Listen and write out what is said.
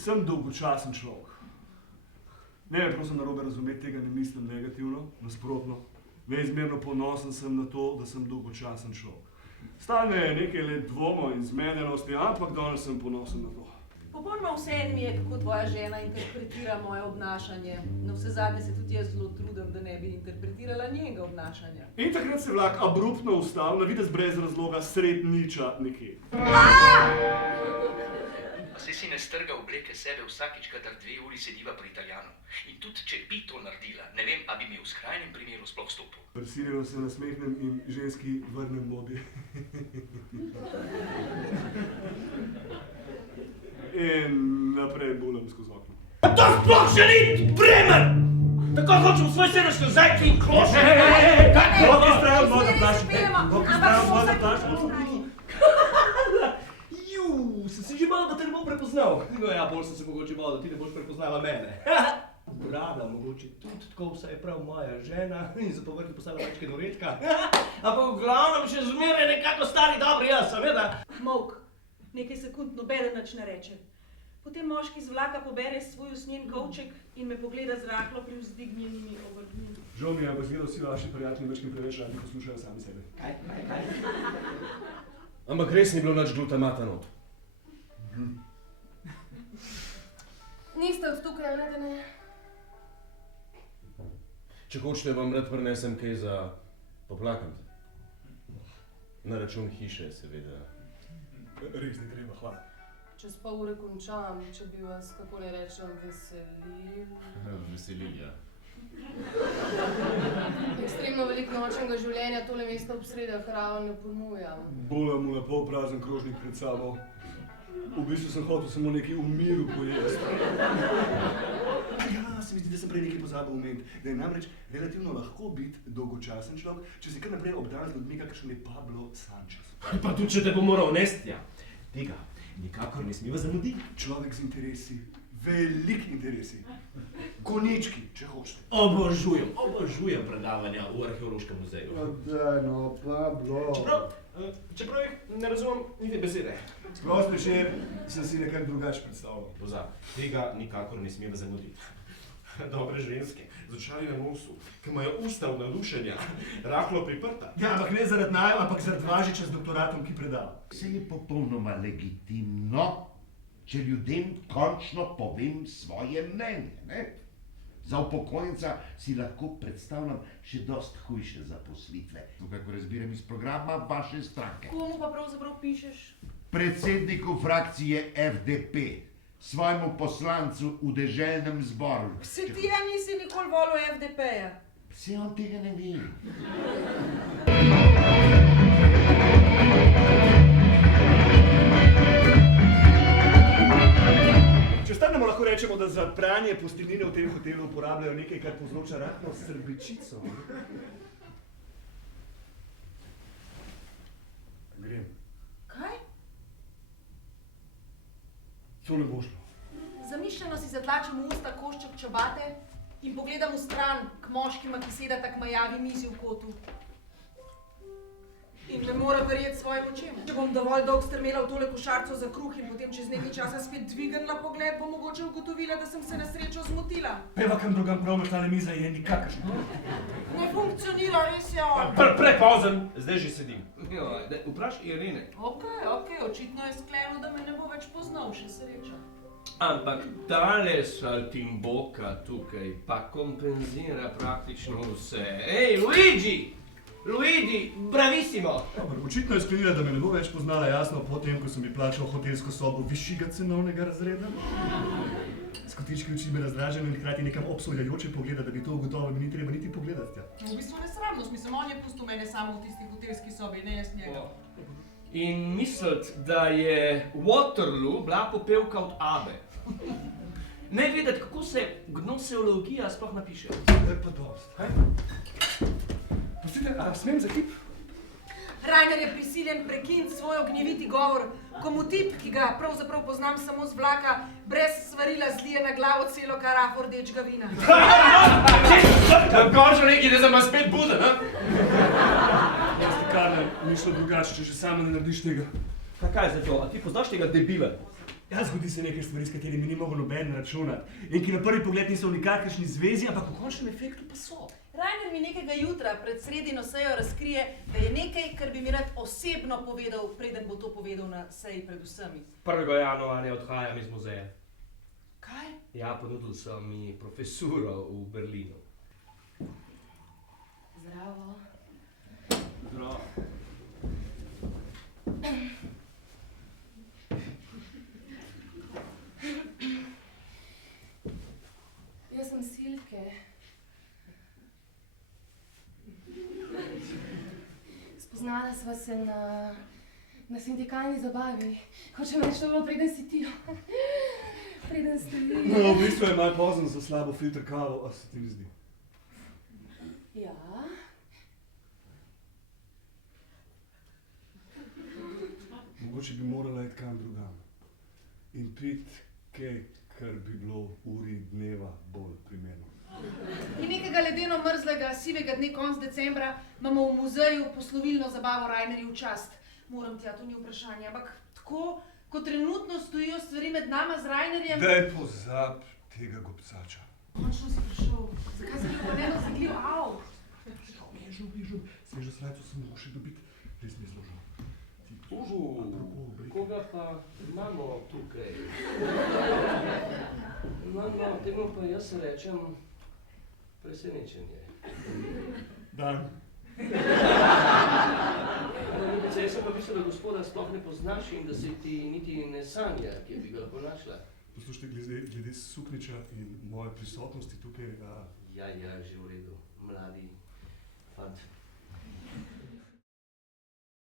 Sem dolgočasen človek. Ne, prosim, narobe razumeti, tega ne mislim negativno, nasprotno. Neizmerno ponosen sem na to, da sem dolgočasen človek. Stalno je nekaj let dvomov in zmedenosti, ampak danes sem ponosen na to. Popolnoma vseeno mi je, kako tvoja žena interpretira moje obnašanje. Na vse zadnje se tudi jaz zelo trudim, da ne bi interpretirala njenega obnašanja. In takrat se vlak abruptno ustavil, na videz brez razloga, sred niča nekje. Saj si ne strga obleke sebe vsakič, kadar 2 uri sediva pri Italijanu. In tudi, če bi to naredila, ne vem, a bi mi v skrajnem primeru sploh stopil. Prisiljeno se nasmehnem in ženski vrnem modi. In naprej bulam skozi okno. To sploh še ni Bremen! Tako hočem svoj sedež nazaj, ki kloš! Kako je zdaj voda plaš? Kako je zdaj voda plaš? Sem si že malo, da te ne bom prepoznal. No ja, bolj sem se mogoče malo, da ti ne boš prepoznala mene. Brada, mogoče tudi tako, vsaj je prav moja žena in za povrh je postala večke noretka. Ampak v glavnem še zmeraj nekako stari dobri jaz, veda? Molk. Nekaj sekund nobeden nič ne reče. Potem moški z vlaka pobere svoj usnjen kovček in me pogleda z rahlo privzdignjenimi obrvmi. Žal mi je, ampak zgleda vsi vaši prijatelji večkim preveč radi poslušajo sami sebe. Kaj? Ampak res ni bilo nič glutamata not. Niste od tukaj, ne, da ne? Če hočete, vam rad prinesem kaj za poplakati. Na račun hiše, seveda. Res ni treba, hvala. Čez pol ure končam, če bi vas, kako ne rečem, veselil. Veselil, ja. Ekstremno veliko nočnega življenja tole mesto ob sredah ravno ne ponujam. Bolj mu lepo prazen krožnik pred sabo. V bistvu sem hotel samo nekaj v miru pojesti. Ja, se mi zdi, da sem prej nekaj pozabil omeniti, da je namreč relativno lahko biti dolgočasen človek, če si kar naprej obdan z ljudmi, kakršen je Pablo Sanchez. Pa tudi, če te bo moral nesti, ja. Tega nikakor ne smiva zamuditi. Človek z interesi, veliki interesi. Konečki, če hočete. Obožujem predavanja v arheološkem muzeju. Daj no, Pablo. Čeprav jih ne razumem niti besede. Prost večer sem si nekako drugače predstavljal. Pozab, tega nikakor ne smiva zamuditi. Dobre ženske, z očali na nosu, ki imajo usta od navdušenja, rahlo priprta. Ja, ampak ne zaradi naju, ampak zaradi važiča z doktoratom, ki predava. Vse je popolnoma legitimno, če ljudem končno povem svoje mnenje, ne? Za upokojenca si lahko predstavljam še dost hujše zaposlitve. Tukaj razbiram iz programa vaše stranke. Komu pa pravzaprav pišeš? Predsedniku frakcije FDP, svojemu poslancu v deželnem zboru. Se ti ja nisi nikoli volil FDP-ja? Vse on tega ne ve. Če stanemo, lahko rečemo, da za pranje posteljnine v tem hotelu uporabljajo nekaj, kar povzroča rahlo srbečico. Grem. Kaj? To ne bo šlo. Zamišljeno si zatlačim v usta košček čabate in pogledam v stran k moškima, ki sedata k majavi mizi v kotu. In ne mora verjeti svojim očem. Če bom dovolj dolg strmela v tole košarico za kruh in potem čez nekaj časa spet dvignila pogled, bom mogoče ugotovila, da sem se na srečo zmotila. Peva kam drugam prav, tale miza je nikakršna. Ne funkcionira, res je on. Prepozen, zdaj že sedim. Vprašaj Irene. Okej, očitno je sklenil, da me ne bo več poznal, še sreča. Ampak tale saltimboka tukaj pa kompenzira praktično vse. Ej, Luigi, bravissimo! Očitno je sklenila, da me ne bo več poznala, jasno, potem, ko sem ji plačal hotelsko sobo višjega cenovnega razreda. S kotički oči me razdraženo in hkrati nekam obsojajoče pogleda, da bi to ugotovilo, mi ni treba niti pogledati. V bistvu nesramnost, mislim, on je pustil mene samo v tisti hotelski sobi, ne jaz njega. In misliti, da je Waterloo bila popevka od Abbe. Ne vedeti, kako se gnoseologija sploh napiše. Pa dost, kaj? Pustite, a smem za hip? Rainer je prisiljen prekiniti svoj ognjeviti govor, ko mu tip, ki ga pravzaprav poznam samo z vlaka, brez svarila zlije na glavo celo karafo rdečega vina. Končno nekaj, da sem vas spet buden, a? Karne, ni šlo drugače, če že sama ne narediš tega. Pa kaj za to, a ti poznaš tega debila? Ja, zgodi se nekaj stvari, s katerimi ni mogel noben računati in ki na prvi pogled niso v nikakršni zvezi, ampak v končnem efektu pa so. Rainer mi nekega jutra pred sredino sejo razkrije, da je nekaj, kar bi mi rad osebno povedal, preden bo to povedal na seji pred vsemi. 1. januarja odhajam iz muzeja. Kaj? Ja, ponudil so mi profesuro v Berlinu. Zdravo. Zdravo. Jaz sem Silke. Spoznala sva se na sindikalni zabavi. Hočem reči, da bilo preden si ti. Preden ste vi. No, v bistvu je malo pozno za slabo filter kavo, a se ti ne zdi? Ja. Mogoče bi morala iti kam drugam in piti kaj, kar bi bilo uri dneva bolj primerno. In nekega ledeno mrzlega, sivega dne konc decembra imamo v muzeju poslovilno zabavo Rainerju v čast. Moram tja, to ni vprašanje, ampak tako, ko trenutno stojijo stvari med nama z Rainerjem... Daj pozab tega gobcača. Končno si prišel. Zakaj si bil pa nedosegljiv? Au! Ježo. Svežo srajco sem mogel še dobiti. Res mi je zelo žal. Koga pa imamo tukaj? No, temu pa jaz rečem presenečenje. Dan. Jaz sem pa mislil, da gospoda sploh ne poznaš in da se ti niti ne sanja, kje bi ga lahko našla. Poslušajte, glede sukniča in moje prisotnosti tukaj... Ja, že v redu. Mladi fant.